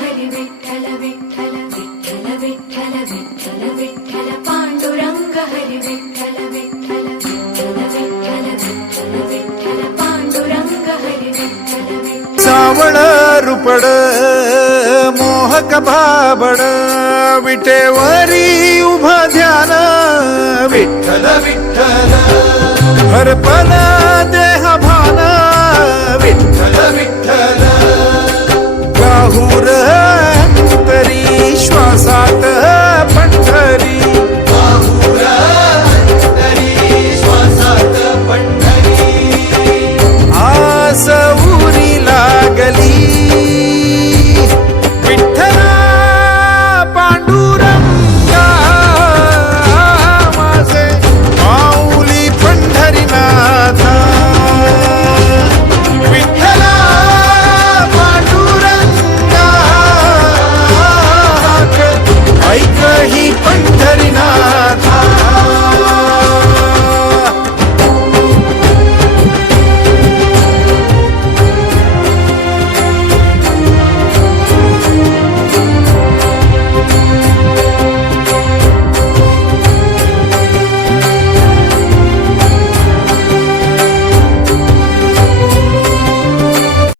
हरी विठ्ठल विठ्ठल विठ्ठल विठ्ठल विठ्ठल विठ्ठल पांडुरंग हरी विठ्ठल विठ्ठल विठ्ठल विठ्ठल विठ्ठल विठ्ठल पांडुरंग हरी विठ्ठल विठ्ठल सावळ रुपड मोहक भाबड विटेवरी उभा ध्यान विठ्ठल विठ्ठल हरपला देह भान विठ्ठल विठ्ठल